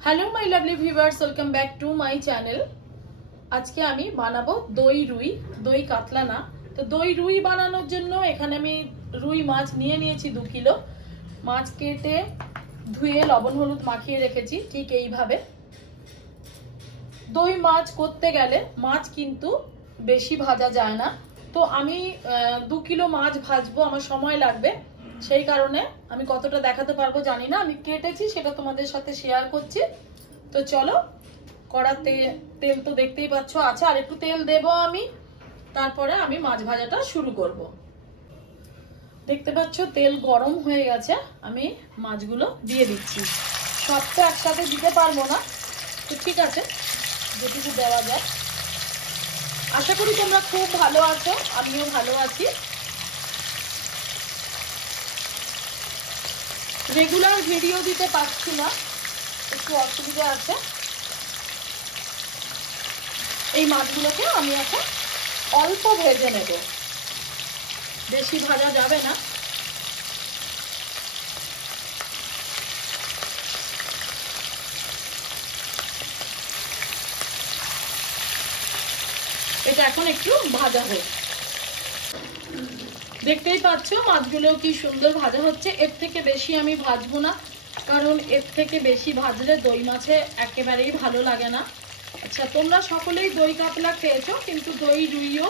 Hello my lovely viewers, welcome back to my channel. आज के आमी बानाबो दई रुई, दई कातला ना। तो दई रुई बानानोर जन्य एखाने आमी रुई माछ निये नियेछि 2 किलो। माछ केटे धुए लबण हलुद माखिए रेखेछि ठीक एइभाবে। दई माछ करते गेले माछ किन्तु बेशी भाजा जाय ना। तो आमी 2 किलो माछ भाजबो, आमार समय लागबे, সেই কারণে আমি কতটা দেখাতে পারবো জানি না। আমি কেটেছি সেটা তোমাদের সাথে শেয়ার করছি। তো চলো, কড়াতে তেল তো দেখতেই পাচ্ছ আছে, আর একটু তেল দেব আমি, তারপরে আমি মাছ ভাজাটা শুরু করব। দেখতে পাচ্ছ তেল গরম হয়ে গেছে, আমি মাছগুলো দিয়ে দিচ্ছি। সব তো একসাথে দিতে পারবো না, তো ঠিক আছে যেটুকু দেওয়া যায়। আশা করি তোমরা খুব ভালো আছো, আমিও ভালো আছি। রেগুলার ভিডিও দিতে পারছি না, একটু অসুবিধা আছে। এই মাছগুলোকে আমি এখন অল্প ভেজে নেব, বেশি ভাজা যাবে না। এটা এখন একটু ভাজা হোক। দেখতেই পাচ্ছ মাছগুলো কি সুন্দর ভাজা হচ্ছে। এর থেকে বেশি আমি ভাজবো না, কারণ এর থেকে বেশি ভাজলে দই মাছে একেবারেই ভালো লাগে না। আচ্ছা, তোমরা সকলেই দই কাতলা খেয়েছো, কিন্তু দই রুইও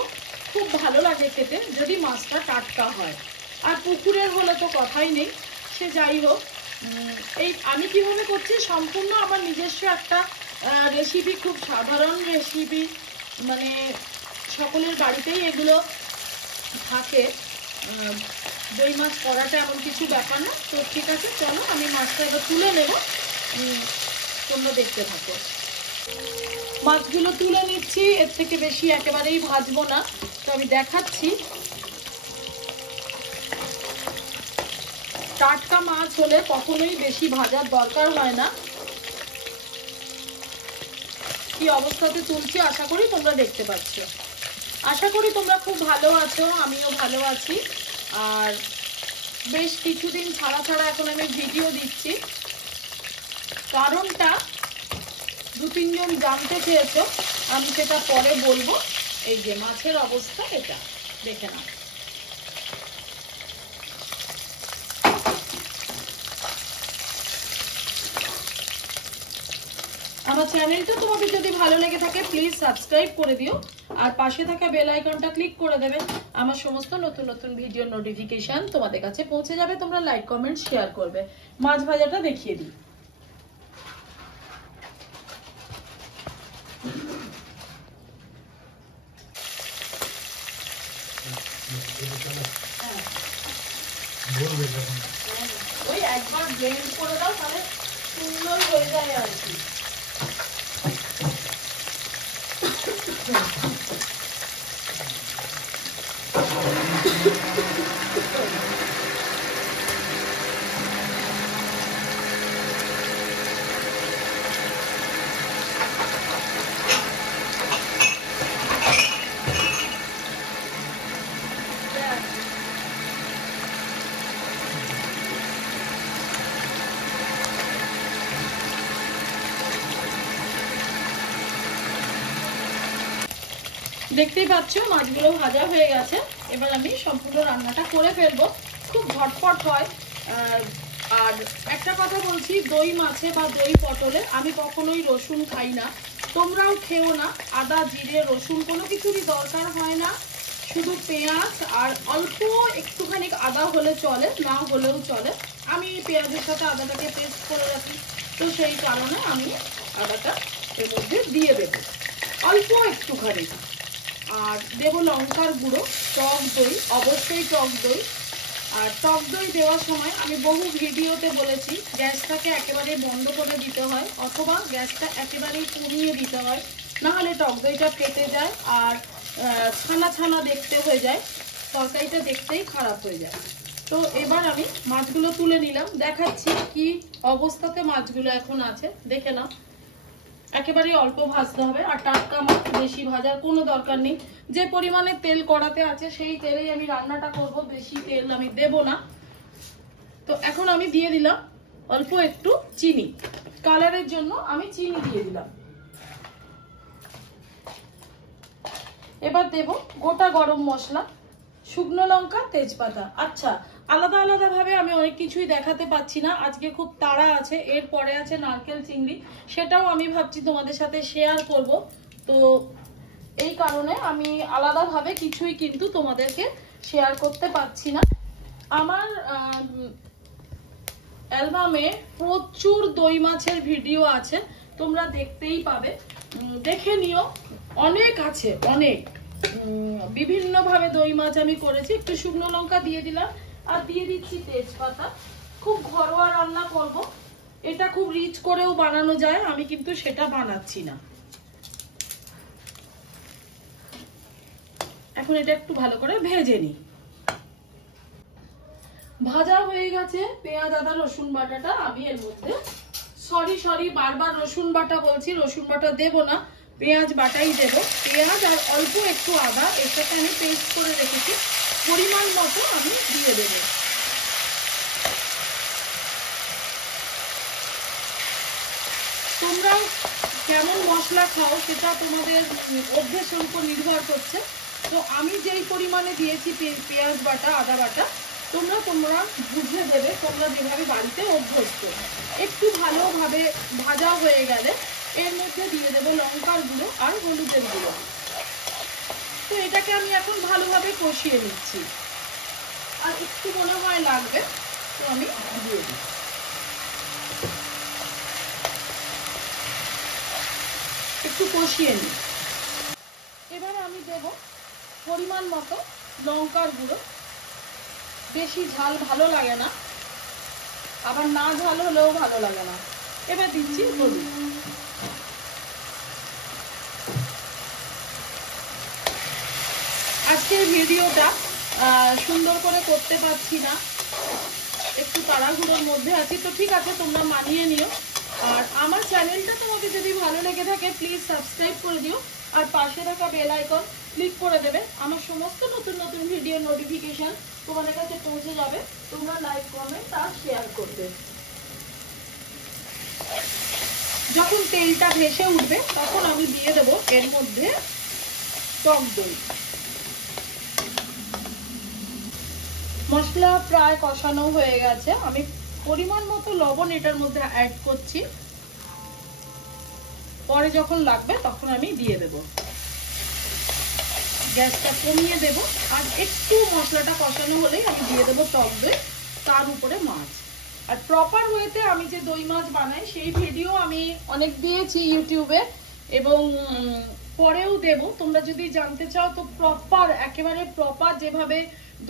খুব ভালো লাগে খেতে যদি মাছটা টাটকা হয়। আর পুকুরের হলে তো কথাই নেই। সে যাই হোক, এই আমি কিভাবে করছি সম্পূর্ণ আমার নিজস্ব একটা রেসিপি, খুব সাধারণ রেসিপি, মানে সকলের বাড়িতেই এগুলো থাকে। দই মাছ করাটা এমন কিছু ব্যাপার না। তো ঠিক আছে, চলো আমি মাছটা এবার তুলে নেব, তোমরা দেখতে থাকো। মাছগুলো তুলে নিচ্ছি, এর থেকে বেশি একেবারেই ভাজবো না। তো আমি দেখাচ্ছি, টাটকা মাছ হলে কখনোই বেশি ভাজার দরকার হয় না। কি অবস্থাতে তুলছি আশা করি তোমরা দেখতে পাচ্ছ। আশা করি তোমরা খুব ভালো আছো, আমিও ভালো আছি। আর বেশ কিছুদিন ছাড়া ছাড়া এখন আমি ভিডিও দিচ্ছি, কারণটা 2-3 জন জানতে চেয়েছো, আমি সেটা পরে বলবো। এই যে মাছের অবস্থা, এটা দেখে নাও। আমার চ্যানেলটা তোমাদের যদি ভালো লেগে থাকে প্লিজ সাবস্ক্রাইব করে দিও, আর পাশে থাকা বেল আইকনটা ক্লিক করে দেবে। আমার সমস্ত নতুন নতুন ভিডিওর নোটিফিকেশন তোমাদের কাছে পৌঁছে যাবে। তোমরা লাইক কমেন্ট শেয়ার করবে। মাছ ভাজাটা দেখিয়ে দিই। ওই একবার ব্লেন্ড করে দাও, তাহলে সুন্দর হয়ে যায় আর কি। দেখতেই পাচ্ছ মাছগুলো ভাজা হয়ে গেছে। এবার আমি সম্পূর্ণ রান্নাটা করে ফেলবো, খুব ঝটপট হয়। আর একটা কথা বলছি, দই মাছে বা দই পটলে আমি কখনোই রসুন খাই না, তোমরাও খেও না। আদা জিরে রসুন কোনো কিছুরই দরকার হয় না, শুধু পেঁয়াজ আর অল্প একটুখানি আদা হলে চলে, না হলেও চলে। আমি পেঁয়াজের সাথে আদাটাকে পেস্ট করে রাখি, তো সেই কারণে আমি আদাটা এর মধ্যে দিয়ে দেবো অল্প একটুখানি। আর দেবো লঙ্কার গুঁড়ো, টক দই, অবশ্যই টক দই। আর টক দই দেওয়ার সময় আমি বহু ভিডিওতে বলেছি, গ্যাসটাকে একেবারে বন্ধ করে দিতে হয়, অথবা গ্যাসটা একেবারেই কমিয়ে দিতে হয়, না হলে টক দইটা পেটে যায় আর ছানা ছানা দেখতে হয়ে যায়, তরকারিটা দেখতেই খারাপ হয়ে যায়। তো এবার আমি মাছগুলো তুলে নিলাম, দেখাচ্ছি কি অবস্থাতে মাছগুলো এখন আছে, দেখে নাও। একেবারে অল্প ভাজতে হবে, আর টাটকা মাছ বেশি ভাজার কোনো দরকার নেই। যে পরিমাণে তেল কড়াতে আছে সেই তেলেই আমি রান্নাটা করব, বেশি তেল আমি দেব না। তো এখন আমি দিয়ে দিলাম অল্প একটু চিনি, কালারের জন্য আমি চিনি দিয়ে দিলাম। এবার দেব গোটা গরম মশলা, শুকনো লঙ্কা, তেজপাতা। আচ্ছা, আলাদা আলাদা ভাবে আমি অনেক কিছুই দেখাতে পাচ্ছি না, আজকে খুব তাড়া আছে। এরপরে আছে নারকেল চিংড়ি, সেটাও আমি ভাবছি তোমাদের সাথে শেয়ার করব। তো এই কারণে আমি আলাদাভাবে কিছুই কিন্তু তোমাদেরকে শেয়ার করতে পারছি না। আমার অ্যালবামে প্রচুর দই মাছের ভিডিও আছে, তোমরা দেখতেই পাবে, দেখে নিও। অনেক আছে, অনেক বিভিন্ন ভাবে দই মাছ আমি করেছি। একটু শুকনো লঙ্কা দিয়ে দিলাম আর দিয়ে দিচ্ছি তেজপাতা। খুব ঘরোয়া রান্না করব, এটা খুব রিচ করেও বানানো যায়, আমি কিন্তু সেটা বানাচ্ছি না। এখন এটা একটু ভালো করে ভেজে নিই। ভাজা হয়ে গেছে পেঁয়াজ আদা রসুন বাটাটা, আমি এর মধ্যে সরি বারবার রসুন বাটা বলছি, রসুন বাটা দেব না, পেঁয়াজ বাটাই দেব। পেঁয়াজ আর অল্প একটু আদা এর সাথে আমি পেস্ট করে রেখেছি, পরিমাণ মতো আমি দিয়ে দেব। তোমরা কেমন মশলা খাও সেটা তোমাদের অভ্যেসের উপর নির্ভর করছে। তো আমি যেই পরিমাণে দিয়েছি পেঁয়াজ বাটা আদা বাটা, তোমরা বুঝে দেবে, তোমরা যেভাবে বাড়িতে অভ্যস্ত। একটু ভালোভাবে ভাজা হয়ে গেলে এর মধ্যে দিয়ে দেবো লঙ্কার গুঁড়ো আর হলুদের গুঁড়ো। তো এটাকে আমি এখন ভালোভাবে কষিয়ে নিচ্ছি, আর একটু মনে হয় লাগবে, তো আমি দিয়ে দিই। একটু কষিয়ে নিই। এবার আমি দেব পরিমাণ মতো লঙ্কার গুঁড়ো। বেশি ঝাল ভালো লাগে না, আবার না ঝাল হলেও ভালো লাগে না। এবার দিচ্ছি হলুদ। আজকের ভিডিওটা সুন্দর করে করতে পারছি না, একটু তাড়াহুড়োর মধ্যে আছি, তো ঠিক আছে, তোমরা মানিয়ে নিও। আর আমার চ্যানেলটা তোমাদের যদি ভালো লেগে থাকে প্লিজ সাবস্ক্রাইব করে দিও, আর পাশে থাকা বেল আইকন ক্লিক করে দেবে। আমার সমস্ত নতুন নতুন ভিডিও নোটিফিকেশন তোমাদের কাছে পৌঁছে যাবে। তোমরা লাইক কমেন্ট আর শেয়ার করবে। যখন তেলটা ভেসে উঠবে তখন আমি দিয়ে দেবো এর মধ্যে টক দই। মশলা প্রায় কষানো হয়ে গেছে, আমি পরিমাণ মতো লবণ এটার মধ্যে অ্যাড করছি, পরে যখন লাগবে তখন আমি দিয়ে দেব। গ্যাসটা কমিয়ে দেব, আর একটু মশলাটা কষানো হলেই আমি দিয়ে দেবো টক দই, তার উপরে মাছ। আর প্রপার ওয়েতে আমি যে দই মাছ বানাই সেই ভিডিও আমি অনেক দিয়েছি ইউটিউবে, এবং পরেও দেব। তোমরা যদি জানতে চাও তো প্রপার, একেবারে প্রপার যেভাবে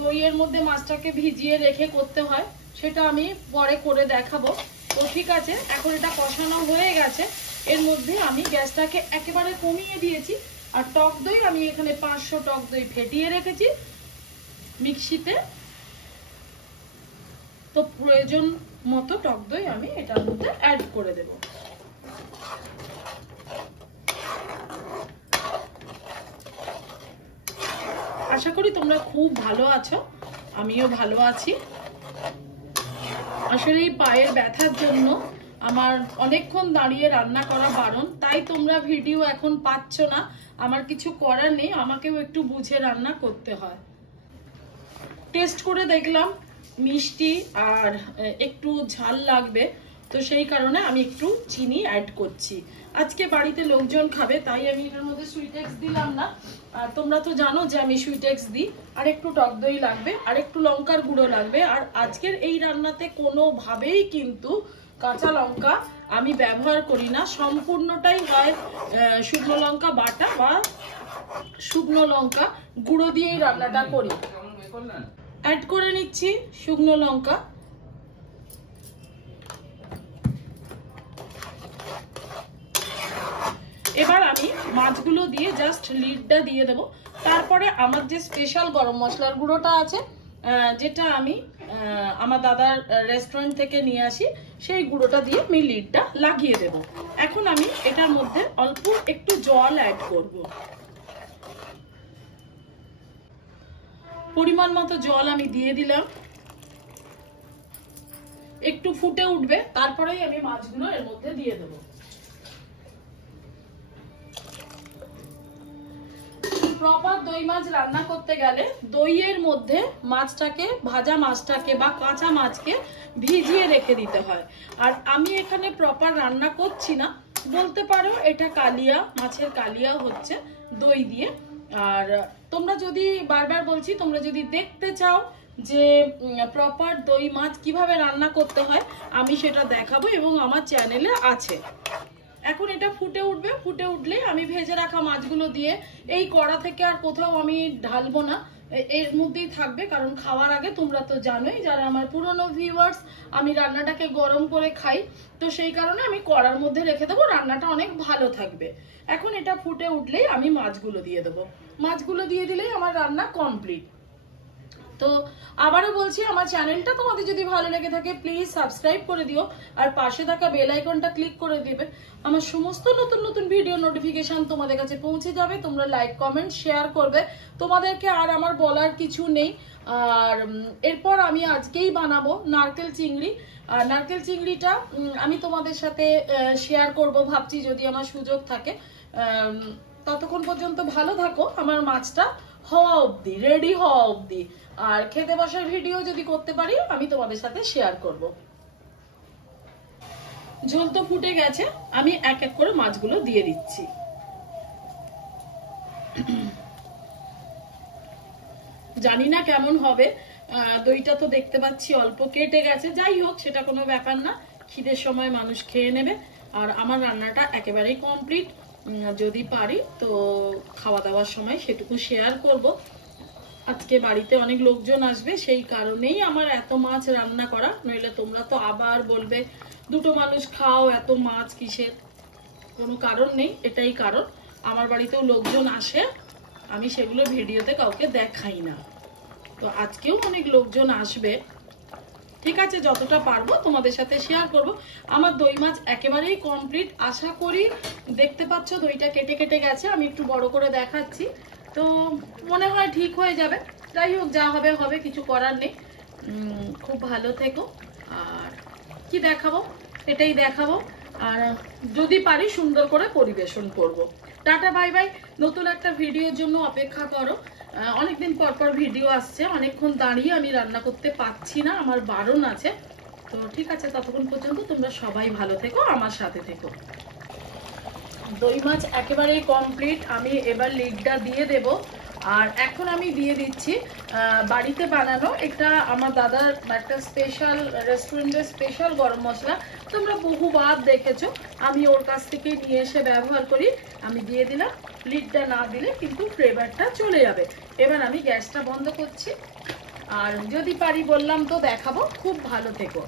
দইয়ের মধ্যে মাছটাকে ভিজিয়ে রেখে করতে হয় সেটা আমি পরে করে দেখাবো। তো ঠিক আছে, এখন এটা কষানো হয়ে গেছে, এর মধ্যে আমি গ্যাসটাকে একেবারে কমিয়ে দিয়েছি। আর টক দই আমি এখানে 500 টক দই ফেটিয়ে রেখেছি মিক্সিতে, তো প্রয়োজন মতো টক দই আমি এটার মধ্যে অ্যাড করে দেব। আশা করি তোমরা খুব ভালো আছো, আমিও ভালো আছি। আসলে এই পায়ের ব্যথার জন্য আমার অনেকক্ষণ দাঁড়িয়ে রান্না করা বারণ, তাই তোমরা ভিডিও এখন পাচ্ছ না। আমার কিছু করার নেই, আমাকেও একটু বুঝে রান্না করতে হয়। টেস্ট করে দেখলাম মিষ্টি আর একটু ঝাল লাগবে, তো সেই কারণে আমি একটু চিনি অ্যাড করছি। আজকে বাড়িতে লোকজন খাবে, তাই আমি এটার মধ্যে সুইটেক্স দিলাম না। তোমরা তো জানো যে আমি সুইটেক্স দিই। আর একটু টক দই লাগবে, আর একটু লঙ্কার গুঁড়ো লাগবে। আর আজকের এই রান্নাতে কোনোভাবেই কিন্তু কাঁচা লঙ্কা আমি ব্যবহার করি না, সম্পূর্ণটাই হয় শুকনো লঙ্কা বাটা বা শুকনো লঙ্কা গুঁড়ো দিয়েই রান্নাটা করি। অ্যাড করে নিচ্ছি শুকনো লঙ্কা। এবার আমি মাছগুলো দিয়ে জাস্ট লিডটা দিয়ে দেব। তারপরে আমার যে স্পেশাল গরম মশলার গুঁড়োটা আছে, যেটা আমি আমার দাদার রেস্টুরেন্ট থেকে নিয়ে আসি, সেই গুঁড়োটা দিয়ে আমি লিডটা লাগিয়ে দেব। এখন আমি এটার মধ্যে অল্প একটু জল অ্যাড করব। পরিমাণ মতো জল আমি দিয়ে দিলাম। একটু ফুটে উঠবে, তারপরেই আমি মাছগুলো এর মধ্যে দিয়ে দেবো। প্রপার দই মাছ রান্না করতে গেলে দইয়ের মধ্যে মাছটাকে, ভাজা মাছটাকে বা কাঁচা মাছকে ভিজিয়ে রেখে দিতে হয়। আর আমি এখানে প্রপার রান্না করছি না, বলতে পারো এটা কালিয়া, মাছের কালিয়া হচ্ছে দই দিয়ে। আর তোমরা যদি, বারবার বলছি, তোমরা যদি দেখতে চাও যে প্রপার দই মাছ কিভাবে রান্না করতে হয়, আমি সেটা দেখাবো এবং আমার চ্যানেলে আছে। এখন এটা ফুটে উঠবে, ফুটে উঠলে আমি ভেজে রাখা মাছগুলো দিয়ে, এই কড়া থেকে আর কোথাও আমি ঢালবো না, এর মধ্যেই থাকবে। কারণ খাওয়ার আগে তোমরা তো জানোই, যারা আমার পুরনো ভিউয়ার্স, আমি রান্নাটাকে গরম করে খাই, তো সেই কারণে আমি কড়ার মধ্যে রেখে দেবো, রান্নাটা অনেক ভালো থাকবে। এখন এটা ফুটে উঠলেই আমি মাছগুলো দিয়ে দেবো। মাছগুলো দিয়ে দিলেই আমার রান্না কমপ্লিট। তো আবারও বলছি, আমার চ্যানেলটা তোমাদের যদি ভালো লেগে থাকে প্লিজ সাবস্ক্রাইব করে দিও, আর পাশে থাকা বেল আইকনটা ক্লিক করে দিবে। আমার সমস্ত নতুন নতুন ভিডিও নোটিফিকেশন তোমাদের কাছে পৌঁছে যাবে। তোমরা লাইক, কমেন্ট, শেয়ার করবে। তোমাদেরকে আর আমার বলার কিছু নেই। আর এরপর আমি আজকেই বানাবো নারকেল চিংড়ি। আর নারকেল চিংড়িটা আমি তোমাদের সাথে শেয়ার করব ভাবছি, যদি আমার সুযোগ থাকে। ততক্ষণ পর্যন্ত ভালো থাকো, আমার মাছটা হওয়া অবধি, রেডি হওয়া অবধি। আর খেতে বসার ভিডিও যদি করতে পারি আমি তোমাদের সাথে শেয়ার করব। ঝোল তো ফুটে গেছে, আমি এক এক করে মাছগুলো দিয়ে দিচ্ছি। জানি না কেমন হবে, দইটা তো দেখতে পাচ্ছি অল্প কেটে গেছে। যাই হোক, সেটা কোনো ব্যাপার না, খিদের সময় মানুষ খেয়ে নেবে। আর আমার রান্নাটা একেবারেই কমপ্লিট। যদি পারি তো খাওয়া দাওয়ার সময় সেটুকু শেয়ার করব। আজকে বাড়িতে অনেক লোকজন আসবে, সেই কারণেই আমার এত মাছ রান্না করা। নইলে তোমরা তো আবার বলবে দুটো মানুষ খাও, এত মাছ কিসের? কোনো কারণ নেই, এটাই কারণ। আমার বাড়িতেও লোকজন আসে, আমি সেগুলো ভিডিওতে কাউকে দেখাই না। তো আজকেও অনেক লোকজন আসবে, ঠিক আছে, যতটা পারবো তোমাদের সাথে শেয়ার করব। আমার দই মাছ একেবারেই কমপ্লিট। আশা করি দেখতে পাচ্ছ দইটা কেটে কেটে গেছে, আমি একটু বড় করে দেখাচ্ছি, তো মনে হয় ঠিক হয়ে যাবে। যাই হোক, যা হবে হবে, কিছু করার নেই। খুব ভালো থেকো। আর কি দেখাবো, এটাই দেখাবো। আর যদি পারি সুন্দর করে পরিবেশন করব। Tata, bye bye. নতুন একটা ভিডিওর জন্য অপেক্ষা করো। অনেকদিন পর পর ভিডিও আসছে, অনেকক্ষণ দাঁড়িয়ে আমি রান্না করতে পারছি না, আমার বারণ আছে। তো ঠিক আছে, ততক্ষণ পর্যন্ত তোমরা সবাই ভালো থেকো, আমার সাথে থেকো। দই মাছ একেবারেই কমপ্লিট। আমি এবার লিডটা দিয়ে দেব। আর এখন আমি দিয়ে দিচ্ছি বাড়িতে বানানো, এটা আমার দাদার একটা স্পেশাল, রেস্টুরেন্টের স্পেশাল গরম মশলা। তোমরা বহুবার দেখেছো, আমি ওর কাছ থেকে নিয়ে এসে ব্যবহার করি। আমি দিয়ে দিলাম। লিডটা না দিলে কিন্তু ফ্লেভারটা চলে যাবে। এবার আমি গ্যাসটা বন্ধ করছি। আর যদি পারি বললাম তো দেখাবো। খুব ভালো থেকো।